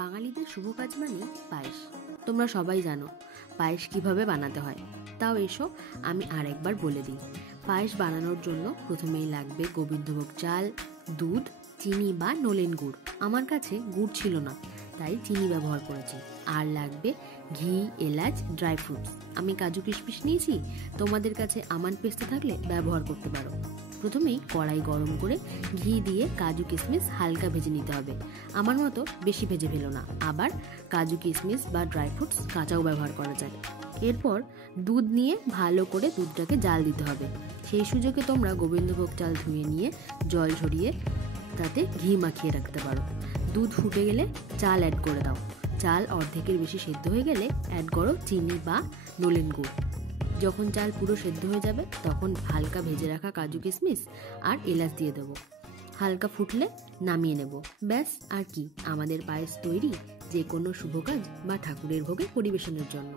বাঙালিদের শুভ কাজ মানে পায়েস। তোমরা সবাই জানো পায়েস কিভাবে বানাতে হয়। তাও এসো আমি আরেকবার বলে দিই। পায়েস বানানোর জন্য প্রথমেই লাগবে গোবিন্দভোগ চাল, দুধ, চিনি বা নলেন গুড়। আমার কাছে গুড় ছিল না, তাই চিনি ব্যবহার করেছি। আর লাগবে ঘি, এলাচ, ড্রাই ফ্রুটস। আমি কাজু কিশমিশ নিয়েছি, তোমাদের কাছে আমন্ড পেস্তা থাকলে ব্যবহার করতে পারো। প্রথমেই কড়াই গরম করে ঘি দিয়ে কাজু কিশমিশ হালকা ভেজে নিতে হবে। আমার মতো বেশি ভেজে ফেলো না, আবার কাজু কিশমিশ বা ড্রাই ফ্রুটস কাঁচাও ব্যবহার করা যায়। এরপর দুধ নিয়ে ভালো করে দুধটাকে জাল দিতে হবে। সেই সুযোগে তোমরা গোবিন্দভোগ চাল ধুয়ে নিয়ে জল ঝরিয়ে তাতে ঘি মাখিয়ে রাখতে পারো। দুধ ফুটে গেলে চাল অ্যাড করে দাও। চাল অর্ধেকের বেশি সেদ্ধ হয়ে গেলে অ্যাড করো চিনি বা নলেন গুড়। যখন চাল পুরো সেদ্ধ হয়ে যাবে তখন হালকা ভেজে রাখা কাজু কিশমিশ আর এলাচ দিয়ে দেবো। হালকা ফুটলে নামিয়ে নেব। ব্যাস, আর কি, আমাদের পায়েস তৈরি যে কোনো শুভ কাজ বা ঠাকুরের ভোগে পরিবেশনের জন্য।